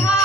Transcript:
high.